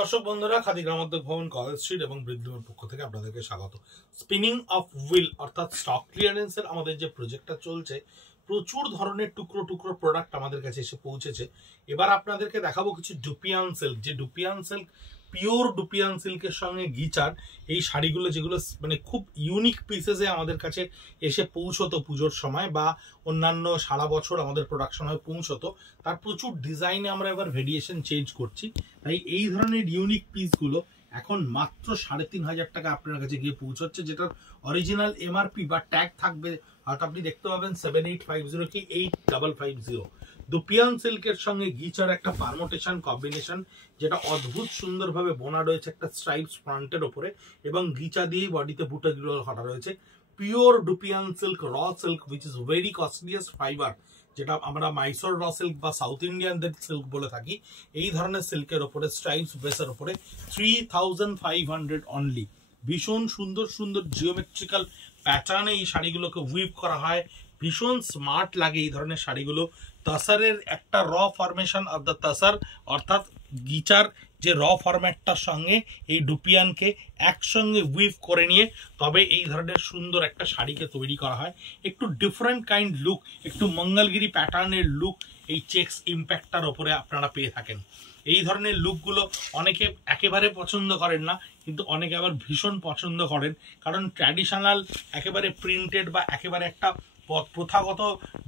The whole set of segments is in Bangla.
দর্শক বন্ধুরা, খাদি গ্রামোদ্যোগ ভবন, কলেজ স্ট্রিট এবং বৃদ্ধিমের পক্ষ থেকে আপনাদেরকে স্বাগত। স্পিনিং অফ হুইল অর্থাৎ স্টক ক্লিয়ারেন্সের আমাদের যে প্রজেক্টটা চলছে, প্রচুর ধরনের টুকরো টুকরো প্রোডাক্ট আমাদের কাছে এসে পৌঁছেছে। এবার আপনাদেরকে দেখাবো কিছু ডুপিয়ান সিল্ক, যে ডুপিয়ান সিল্ক, পিওর ডুপিয়ান সিল্কের সঙ্গে গিচার এই শাড়িগুলো, যেগুলো মানে খুব ইউনিক পিসেসে আমাদের কাছে এসে পৌঁছতো পুজোর সময় বা অন্যান্য সারা বছর আমাদের প্রোডাকশন হয়ে পৌঁছতো। তার প্রচুর ডিজাইনে আমরা এবার ভেরিয়েশন চেঞ্জ করছি। তাই এই ধরনের ইউনিক পিসগুলো এখন মাত্র ৩,৫০০ টাকা আপনার কাছে গিয়ে পৌঁছচ্ছে, যেটার অরিজিনাল এমআরপি বা ট্যাগ থাকবে, হয়তো আপনি দেখতে পাবেন 7850 কি 8550। ডুপিয়ান সিল্কের সঙ্গে গিচার একটা পারমোটেশন কম্বিনেশন, যেটা অদ্ভুত সুন্দরভাবে বোনা রয়েছে একটা স্ট্রাইপস ফ্রন্টের ওপরে, এবং গিচা দিয়ে বডিতে বুটাগুলো করা রয়েছে। Pure dupion silk, raw silk, which is very costliest fibre, যেটা আমরা মাইসোর র সিল্ক বা সাউথ ইন্ডিয়ানদের সিল্ক বলে থাকি। এই ধরনের সিল্কের ওপরে স্ট্রাইপস বেসের ওপরে 3500 অনলি। ভীষণ সুন্দর সুন্দর জিওমেট্রিক্যাল প্যাটার্নে এই শাড়িগুলোকে উইভ করা হয়। ভীষণ স্মার্ট লাগে এই ধরনের শাড়িগুলো। তাসারের একটা র ফরমেশন অফ দ্য তাসার, অর্থাৎ গিচার যে র ফরম্যাটটার সঙ্গে এই ডুপিয়ানকে একসঙ্গে উইভ করে নিয়ে তবে এই ধরনের সুন্দর একটা শাড়িকে তৈরি করা হয়। একটু ডিফারেন্ট কাইন্ড লুক, একটু মঙ্গলগিরি প্যাটার্নের লুক এই চেক্স ইম্প্যাক্টটার ওপরে আপনারা পেয়ে থাকেন। এই ধরনের লুকগুলো অনেকে একেবারে পছন্দ করেন না, কিন্তু অনেকে আবার ভীষণ পছন্দ করেন, কারণ ট্র্যাডিশনাল একেবারে প্রিন্টেড বা একেবারে একটা প্রথাগত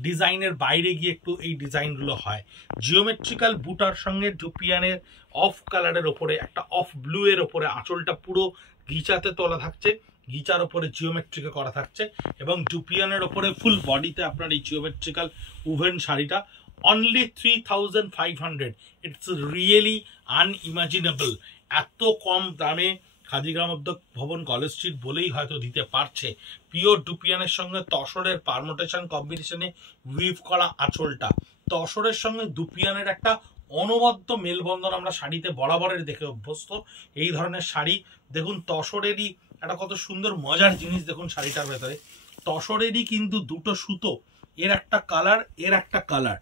ডিজাইনের বাইরে গিয়ে একটু এই ডিজাইনগুলো হয়। জিওমেট্রিক্যাল বুটার সঙ্গে ডুপিয়ানের অফ কালারের ওপরে একটা অফ ব্লু এর ওপরে আঁচলটা পুরো গিচাতে তোলা থাকছে, গিচার ওপরে জিওমেট্রিকে করা থাকছে, এবং ডুপিয়ানের ওপরে ফুল বডিতে আপনার এই জিওমেট্রিক্যাল উভেন শাড়িটা অনলি 3500। It's really unimaginable. এত কম দামে খাদি গ্রামোদ্যোগ ভবন, কলেজ স্ট্রিট বলেই হয়তো দিতে পারছে। পিওর ডুপিয়ানের সঙ্গে তসরের পারমোটেশন কম্বিনেশনে উইভ করা আঁচলটা, তসরের সঙ্গে ডুপিয়ানের একটা অনবদ্য মেলবন্ধন আমরা শাড়িতে বরাবরের দেখে অভ্যস্ত। এই ধরনের শাড়ি দেখুন, তসরেরই একটা কত সুন্দর মজার জিনিস দেখুন শাড়িটার ভেতরে। তসরেরই কিন্তু দুটো সুতো, এর একটা কালার, এর একটা কালার।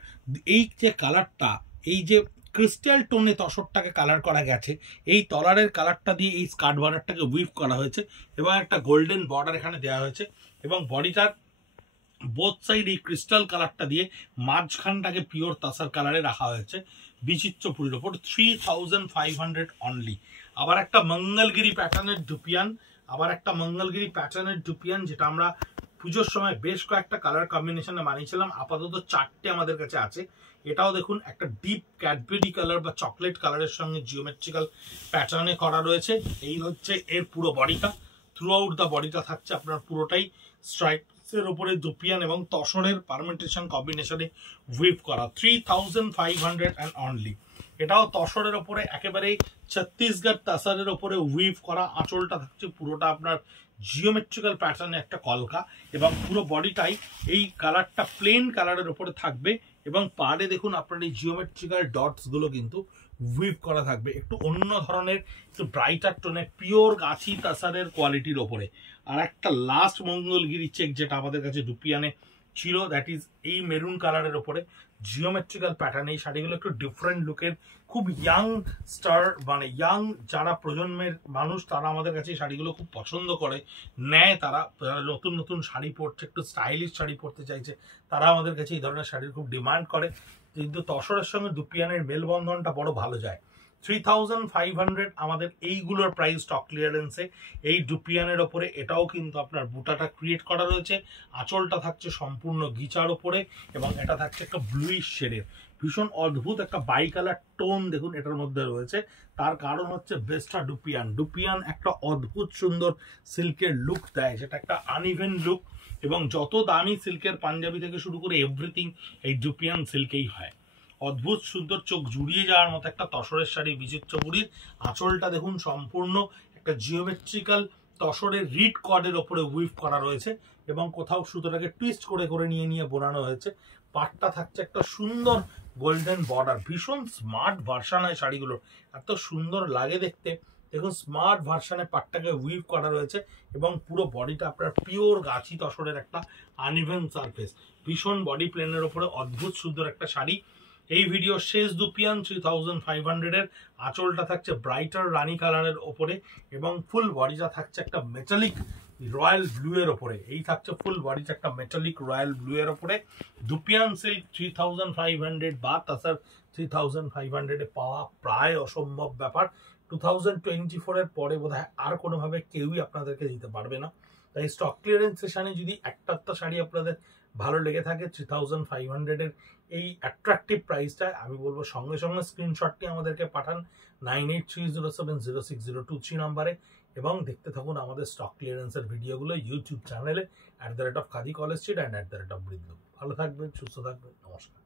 এই যে কালারটা, এই যে ক্রিস্টাল টোনে তসরটাকে কালার করা গেছে, এই তলারের কালারটা দিয়ে এই স্কার্ট বর্ডারটাকে উইভ করা হয়েছে, এবং একটা গোল্ডেন বর্ডার এখানে দেওয়া হয়েছে, এবং বডিটার বোথ সাইড এই ক্রিস্টাল কালারটা দিয়ে মাঝখানটাকে পিওর তাসার কালারে রাখা হয়েছে বিচিত্র পুরীর ওপর। 3500 অনলি। আবার একটা মঙ্গলগিরি প্যাটার্নের ডুপিয়ান, যেটা আমরা পুজোর সময় বেশ কয়েকটা কালার কম্বিনেশনে বানিয়েছিলাম। আপাতত 4টে আমাদের কাছে আছে। এটাও দেখুন একটা ডিপ ক্যাডবেরি কালার বা চকলেট কালারের সঙ্গে জিওমেট্রিক্যাল প্যাটার্নে করা রয়েছে। এই হচ্ছে এর পুরো বডিটা। থ্রু আউট দ্য বডিটা থাকছে আপনার পুরোটাই স্ট্রাইপসের ওপরে ডুপিয়ান এবং তসরের পারমেন্টেশন কম্বিনেশনে উইভ করা। 3500 অনলি। এটাও তসরের ওপরে একেবারেই ছত্তিশগড় তাসারের ওপরে উইভ করা। আঁচলটা থাকছে পুরোটা আপনার জিওমেট্রিক্যাল প্যাটার্নে একটা কলকা, এবং পুরো বডিটাই এই কালারটা প্লেন কালারের ওপরে থাকবে, এবং পাড়ে দেখুন আপনার এই জিওমেট্রিক্যাল ডটস গুলো কিন্তু উইভ করা থাকবে একটু অন্য ধরনের, একটু ব্রাইটার টোনে, পিওর গাছি তাসারের কোয়ালিটির ওপরে। আর একটা লাস্ট মঙ্গলগিরি চেক যেটা আমাদের কাছে ডুপিয়ানে ছিল, দ্যাট ইজ এই মেরুন কালারের ওপরে জিওমেট্রিক্যাল প্যাটার্ন। এই শাড়িগুলো একটু ডিফারেন্ট লুকের, খুব ইয়াং স্টার, মানে ইয়াং যারা প্রজন্মের মানুষ তারা আমাদের কাছে এই শাড়িগুলো খুব পছন্দ করে নেয়। তারা নতুন নতুন শাড়ি পরছে, একটু স্টাইলিশ শাড়ি পরতে চাইছে, তারা আমাদের কাছে এই ধরনের শাড়ির খুব ডিমান্ড করে। কিন্তু তসরের সঙ্গে ডুপিয়ানের মেলবন্ধনটা বড় ভালো যায়। 3500 আমাদের এইগুলোর প্রাইস স্টক ক্লিয়ারেন্সে। এই ডুপিয়ানের ওপরে এটাও কিন্তু আপনার বুটাটা ক্রিয়েট করা রয়েছে, আঁচলটা থাকছে সম্পূর্ণ গিচার ওপরে, এবং এটা থাকছে একটা ব্লুইশ শেডের। ভীষণ অদ্ভুত একটা বাই কালার টোন দেখুন এটার মধ্যে রয়েছে। তার কারণ হচ্ছে বেস্টা ডুপিয়ান। ডুপিয়ান একটা অদ্ভুত সুন্দর সিল্কের লুক দেয়, সেটা একটা আনইভেন লুক, এবং যত দামি সিল্কের পাঞ্জাবি থেকে শুরু করে এভরিথিং এই ডুপিয়ান সিল্কেই হয়। অদ্ভুত সুন্দর, চোখ জুড়িয়ে যাওয়ার মতো একটা তসরের শাড়ি বিচিত্র পুরীর। আঁচলটা দেখুন সম্পূর্ণ একটা জিওমেট্রিক্যাল তসরের রিড কর্ডের ওপরে উইভ করা রয়েছে, এবং কোথাও সুতোটাকে টুইস্ট করে করে নিয়ে বোনানো হয়েছে। পাটটা থাকছে একটা সুন্দর গোল্ডেন বর্ডার। ভীষণ স্মার্ট ভার্সন হয় শাড়িগুলোর, এত সুন্দর লাগে দেখতে। দেখুন স্মার্ট ভার্সনে পাটটাকে উইভ করা রয়েছে, এবং পুরো বডিটা আপনার পিওর গাছি তসরের একটা আনইভেন সারফেস। ভীষণ বডি প্লেনের ওপরে অদ্ভুত সুন্দর একটা শাড়ি। এই ভিডিও শেষ দুপিয়ান 3500 এর আঁচলটা থাকছে ব্রাইটার রানী কালারের ওপরে এবং ফুল বডিটা থাকছে একটা মেটালিক রয়্যাল ব্লু এর ওপরে। এই থাকছে ফুল বডিটা একটা মেটালিক রয়্যাল ব্লু এর ওপরে। দুপিয়ান সিল্ক 3500 বা তাসার 3500 এ পাওয়া প্রায় অসম্ভব ব্যাপার। 2024 এর পরে বোধহয় আর কোনোভাবে কেউই আপনাদেরকে দিতে পারবে না। তাই স্টক ক্লিয়ারেন্স সেশনে যদি একটা শাড়ি আপনাদের ভালো লেগে থাকে 3500 এর এই অ্যাট্রাকটিভ প্রাইসটায়, আমি বলবো সঙ্গে সঙ্গে স্ক্রিনশটটি আমাদেরকে পাঠান 9830706023 নাম্বারে এবং দেখতে থাকুন আমাদের স্টক ক্লিয়ারেন্সের ভিডিওগুলো ইউটিউব চ্যানেলে @খাদি কলেজ স্ট্রিট অ্যান্ড @বৃদ্ধ। ভালো থাকবেন, সুস্থ থাকবেন, নমস্কার।